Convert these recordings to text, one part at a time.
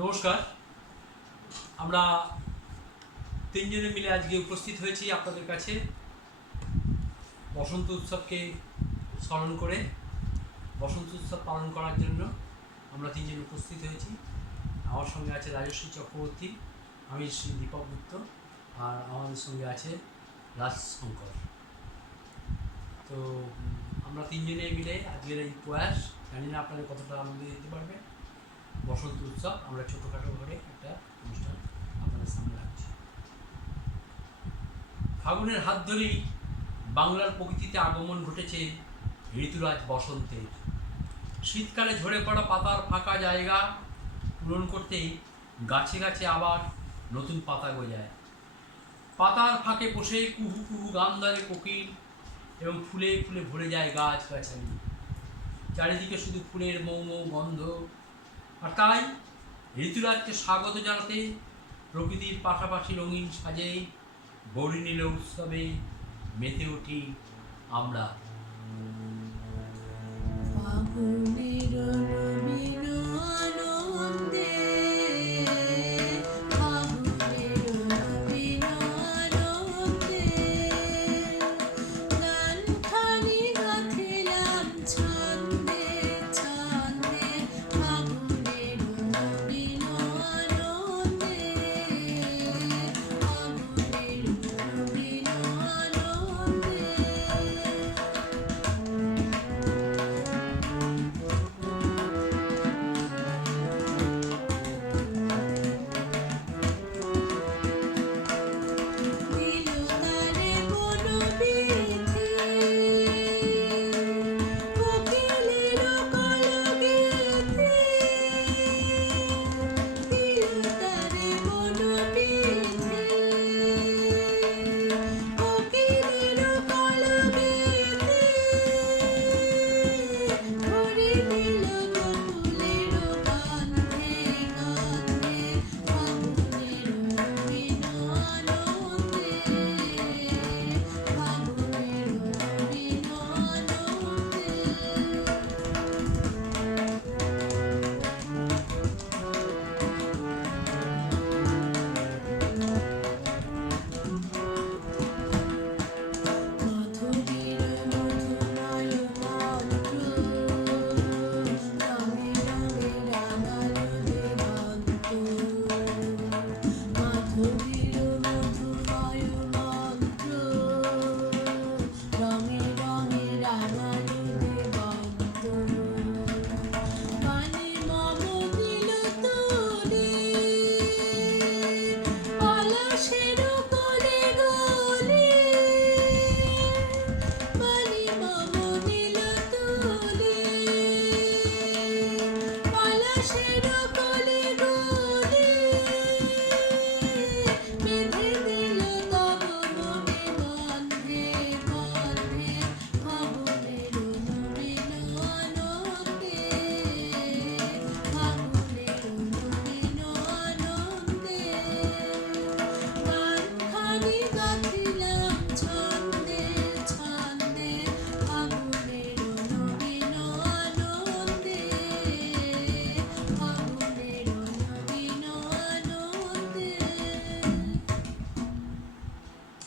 নমস্কার। আমরা তিনজনে মিলে আজকে উপস্থিত হয়েছি আপনাদের কাছে বসন্ত উৎসবকে স্মরণ করে। বসন্ত উৎসব পালন করার জন্য আমরা তিনজন উপস্থিত হয়েছি। আমার সঙ্গে আছে রাজশ্রী চক্রবর্তী, আমি শ্রী দীপক গুপ্ত, আর আমাদের সঙ্গে আছে রাজ শঙ্কর। তো আমরা তিনজনে মিলে আজকের এই প্রয়াস, জানি না আপনাদের কতটা আনন্দ দিতে পারবে। বসন্ত উৎসব আমরা ছোটোখাটো করে একটা অনুষ্ঠান আপনাদের সামনে রাখছি। ফাগুনের হাত ধরেই বাংলার প্রকৃতিতে আগমন ঘটেছে ঋতুরাজ বসন্তের। শীতকালে ঝরে পড়া পাতার ফাঁকা জায়গা পূরণ করতেই গাছে গাছে আবার নতুন পাতা গজায়। পাতার ফাঁকে বসে কুহু কুহু গান ধরে কোকিল, এবং ফুলে ফুলে ভরে যায় গাছ গাছালি। চারিদিকে শুধু ফুলের মৌ মৌ গন্ধ। আর তাই ঋতুরাজকে স্বাগত জানাতে প্রকৃতির পাশাপাশি রঙিন সাজে বর্ণিল উৎসবে মেতে উঠি আমরা।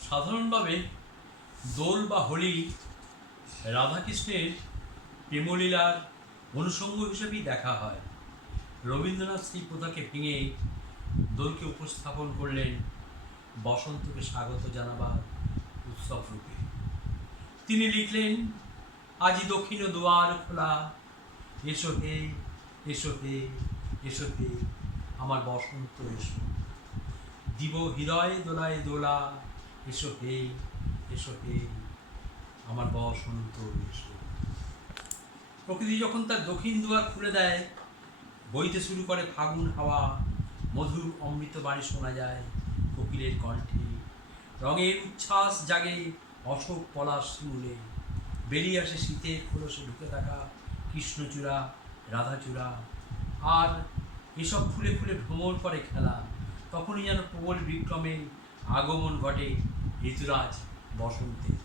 সাধারণভাবে দোল বা হোলি রাধাকৃষ্ণের প্রেমলীলার অনুষঙ্গ হিসেবেই দেখা হয়। রবীন্দ্রনাথ সেই প্রথাকে ভেঙে দোলকে উপস্থাপন করলেন বসন্তকে স্বাগত জানাবার উৎসব রূপে। তিনি লিখলেন, আজি দক্ষিণ দুয়ার খোলা, এসো হে এসো হে এসো হে আমার বসন্ত এসো, দিব হৃদয় দোলায় দোলা, এসো হে আমার বসন্ত এসো। প্রকৃতি যখন তার দক্ষিণ দুয়ার খুলে দেয়, বইতে শুরু করে ফাগুন হাওয়া, মধুর অমৃত বাণী শোনা যায় কোকিলের কণ্ঠে, রঙের উচ্ছ্বাস জাগে অশোক পলাশ শিমুলে, বেরিয়ে আসে শীতের খোলসে ঢুকে থাকা কৃষ্ণচূড়া রাধাচূড়া, আর এসব ফুলে ফুলে ভ্রমণ করে খেলা। তখনই যেন প্রবল বিক্রমে আগমন ঘটে ঋতুরাজ বসন্তের।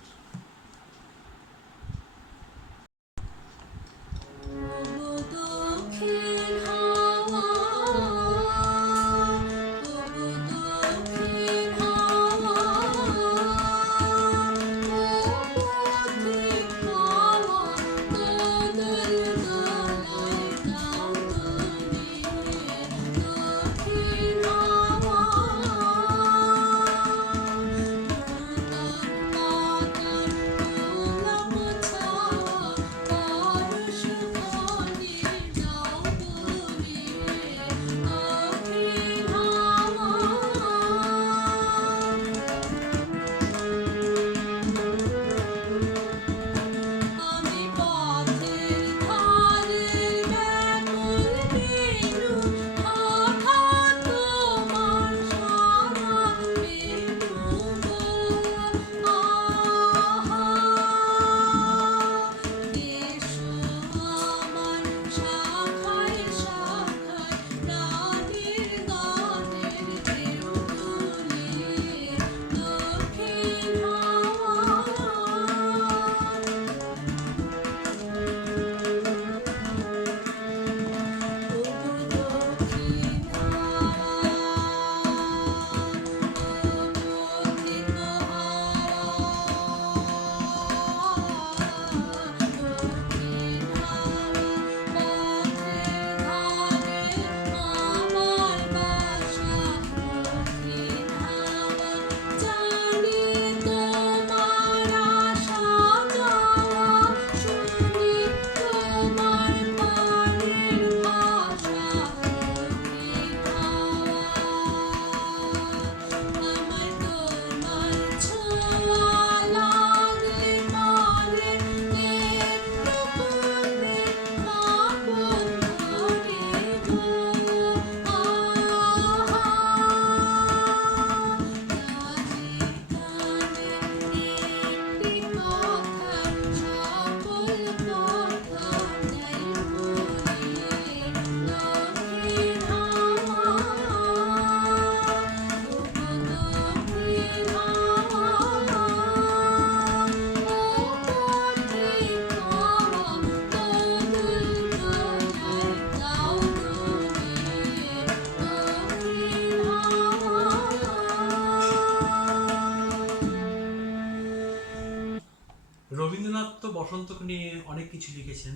অনেক কিছু লিখেছেন।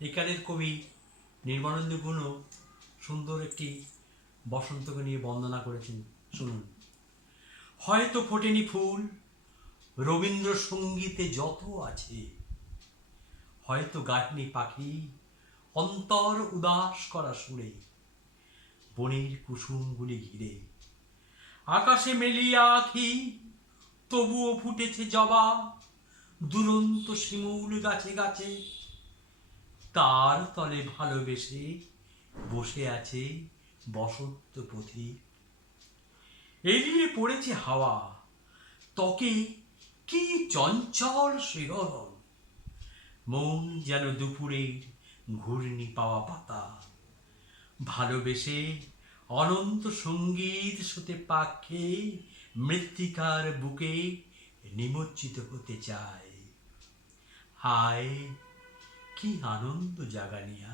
একালের কবি নির্মলেন্দু গুণও সুন্দর একটি বসন্তকে নিয়ে বন্দনা করেছেন, শুনুন। হয়তো ফোটেনি ফুল রবীন্দ্রসঙ্গীতে যত আছে, হয়তো গায়নি পাখি অন্তর উদাস করা সুরে, বনের কুসুমগুলি ঘিরে আকাশে মেলিয়া আঁখি, তবুও ফুটেছে জবা দুরন্ত শিমুল গাছে গাছে, তার তলে ভালোবেসে বসে আছে বসন্ত পথিক। এড়িয়ে পড়েছে হাওয়া, ত্বকে কি চঞ্চল শিহরণ, মন যেন দুপুরের ঘূর্ণি পাওয়া পাতা, ভালোবেসে অনন্ত সঙ্গীত শুতে পাক খেয়ে মৃত্তিকার বুকে নিমজ্জিত হতে চায়। হায় কি আনন্দ জাগানিয়া!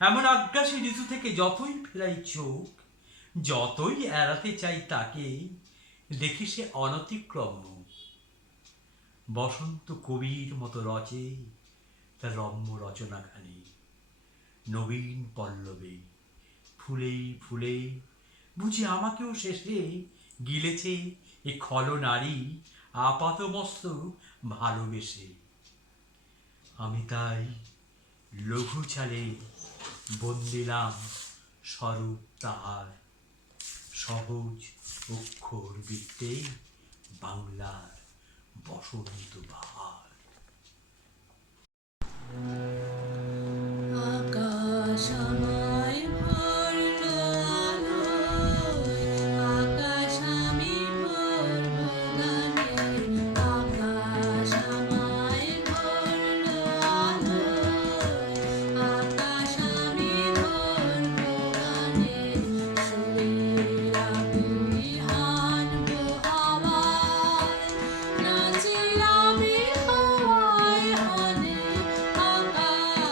এমন আগ্রাসী ঋতু থেকে যতই ফেরাই চোখ, যতই এড়াতে চাই তাকে, দেখি সে অনতিক্রম। বসন্ত কবির মতো রচে তার রম্য রচনাখানি, নবীন পল্লবে ফুলে ফুলে বুঝি আমাকেও শেষে গিলেছে এ খল নারী আপাতমস্তক ভালোবেসে। আমি তাই লঘু চালে বন্দিলাম স্বরূপ তাহার, সহজ অক্ষর বৃত্তে বাংলার বসন্ত বাহার। আকাশ আমায় ভরলো আলোয়, আকাশ আমি ভরবো গানে, আকাশ আমায় ভরলো আলোয়, আকাশ আমি ভরবো গানে, সুরের আমি হানবো হাওয়ায়, নাচি আমি হাওয়ায় হানে, আকাশ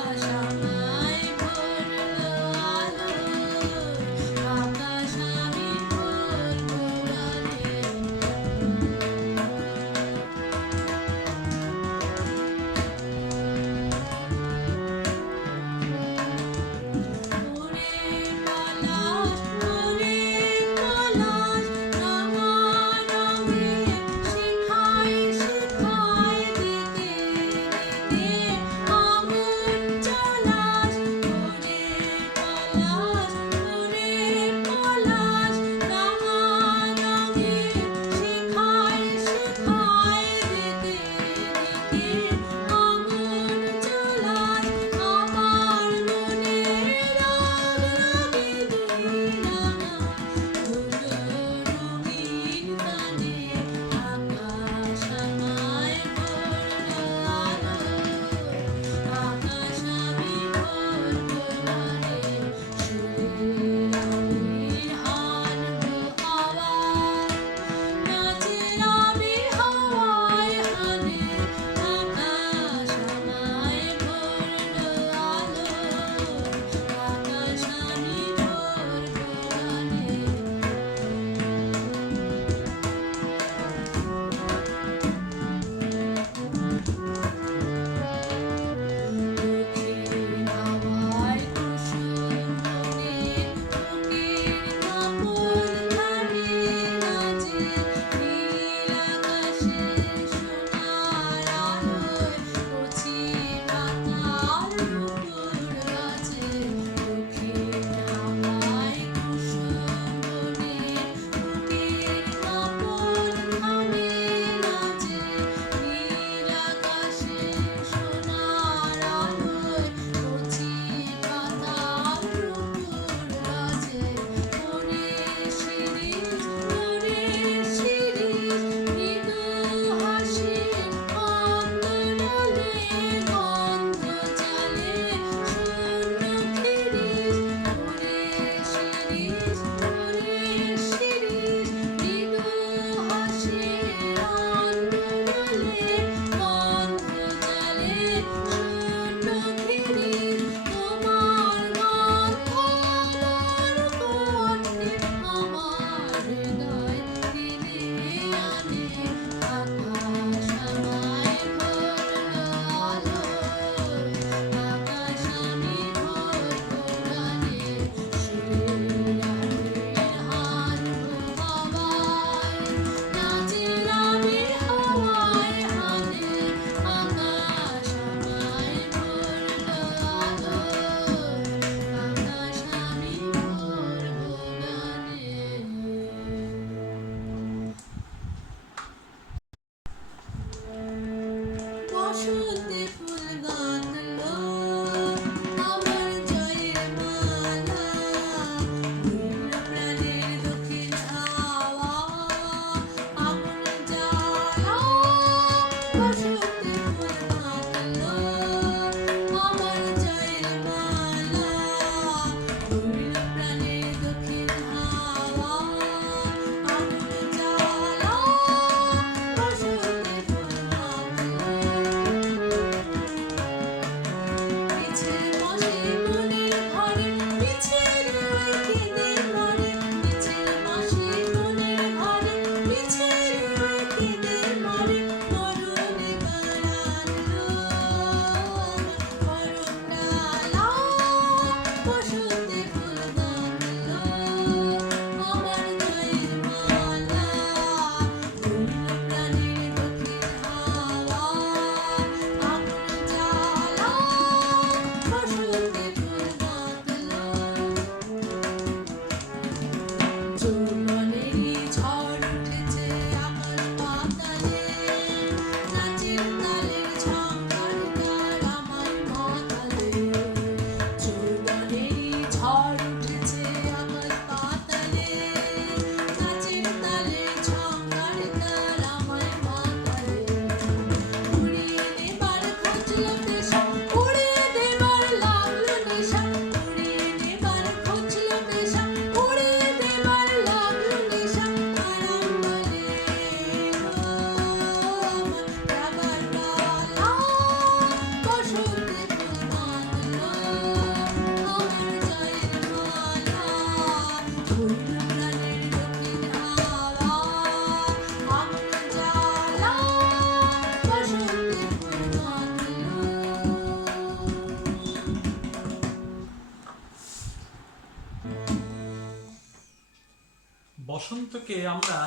বসন্তকে আমরা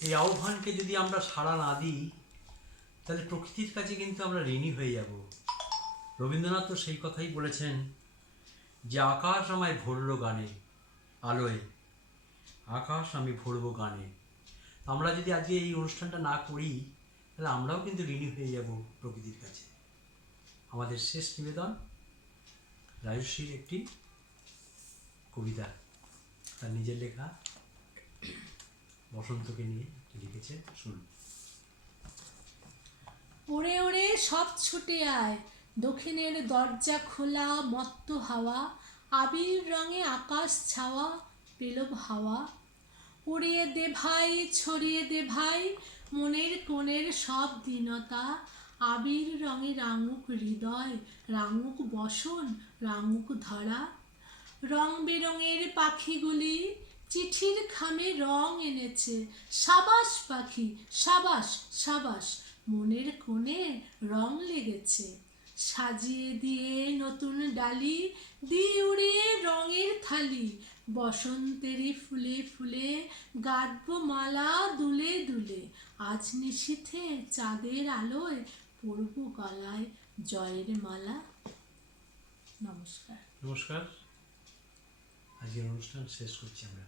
এই আহ্বানকে যদি আমরা সাড়া না দিই তাহলে প্রকৃতির কাছে কিন্তু আমরা ঋণী হয়ে যাব। রবীন্দ্রনাথ তো সেই কথাই বলেছেন যে আকাশ আমায় ভরল গানে, আলোয় আকাশ আমি ভরব গানে। আমরা যদি আজকে এই অনুষ্ঠানটা না করি তাহলে আমরাও কিন্তু ঋণী হয়ে যাব প্রকৃতির কাছে। আমাদের শেষ নিবেদন রাজশ্রীর একটি কবিতা, তার নিজের লেখা, বসন্তকে নিয়ে লিখেছে, শুনুন। ওরে ওরে সব ছুটে আয়, দক্ষিণের দরজা খোলা, মত্ত হাওয়া, আবির রঙে আকাশ ছাওয়া, পেলব হাওয়া। উড়িয়ে দে ভাই, ছড়িয়ে দে ভাই, মনের কোণের সব দীনতা, আবির রঙে রাঙুক হৃদয়, রাঙুক বসন, রাঙুক ধরা। রং বেরঙের পাখিগুলি চিঠির খামে রং এনেছে, সাবাস পাখি সাবাস সাবাস, মনের কোণে রং লেগেছে। সাজিয়ে দিয়ে নতুন ডালি, দিয়ে উড়িয়ে রঙের থালি, বসন্তেরই ফুলে ফুলে গাঁথবো মালা দুলে দুলে, আজ নিশীথে চাঁদের আলোয় পরবো গলায় জয়ের মালা। নমস্কার। নমস্কার। আজকের অনুষ্ঠান শেষ করছি আমরা।